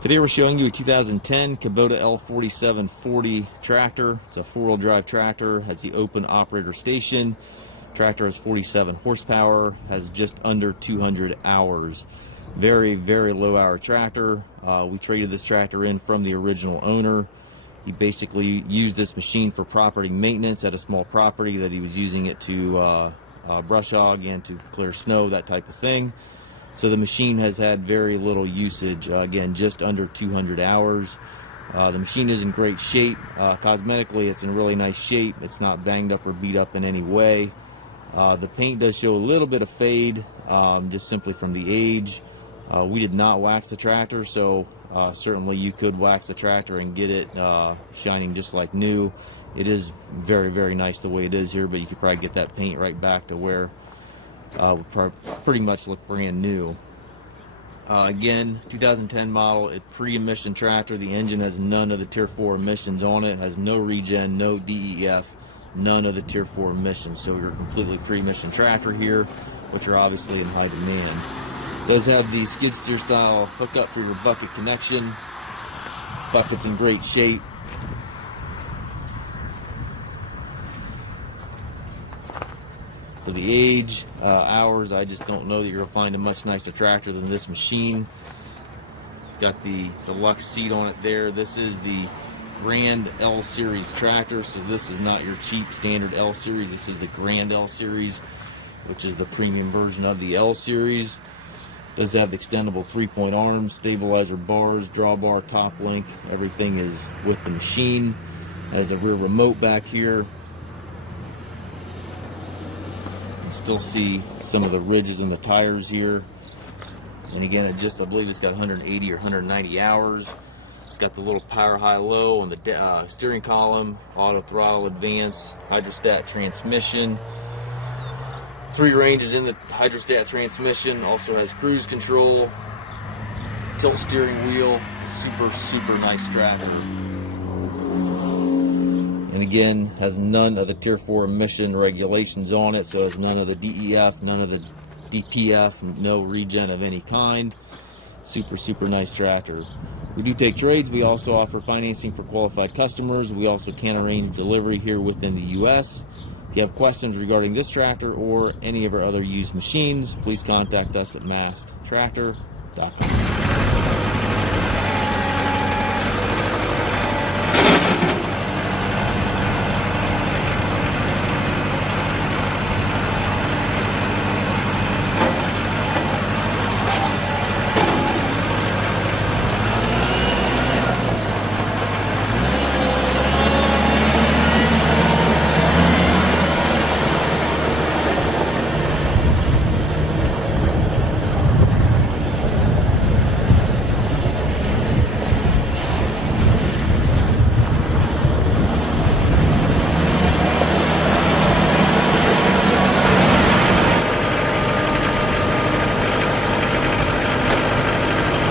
Today we're showing you a 2010 Kubota L4740 tractor. It's a four-wheel drive tractor, has the open operator station. Tractor has 47 horsepower, has just under 200 hours. Very, very low hour tractor. We traded this tractor in from the original owner. He basically used this machine for property maintenance at a small property that he was using it to brush hog and to clear snow, that type of thing. So the machine has had very little usage, again, just under 200 hours. The machine is in great shape. Cosmetically, it's in really nice shape. It's not banged up or beat up in any way. The paint does show a little bit of fade, just simply from the age. We did not wax the tractor, so certainly you could wax the tractor and get it shining just like new. It is very, very nice the way it is here, but you could probably get that paint right back to where would pretty much look brand new. Again, 2010 model, it's pre-emission tractor. The engine has none of the Tier 4 emissions on it. It has no regen, no DEF, none of the Tier 4 emissions. So you're a completely pre-emission tractor here, which are obviously in high demand. It does have the skid steer style hookup for your bucket connection. Bucket's in great shape. For the age, hours, I just don't know that you're going to find a much nicer tractor than this machine. It's got the deluxe seat on it there. This is the Grand L Series tractor, so this is not your cheap standard L Series. This is the Grand L Series, which is the premium version of the L Series. It does have the extendable 3-point arms, stabilizer bars, drawbar, top link. Everything is with the machine. Has a rear remote back here. Still see some of the ridges in the tires here, and again, I believe it's got 180 or 190 hours. It's got the little power high-low on the steering column, auto throttle advance, hydrostat transmission, 3 ranges in the hydrostat transmission. Also has cruise control, tilt steering wheel. Super nice tractor. And again, has none of the Tier 4 emission regulations on it, so it's none of the DEF, none of the DPF, no regen of any kind. Super nice tractor. We do take trades. We also offer financing for qualified customers. We also can arrange delivery here within the U.S. If you have questions regarding this tractor or any of our other used machines, please contact us at massedtractor.com.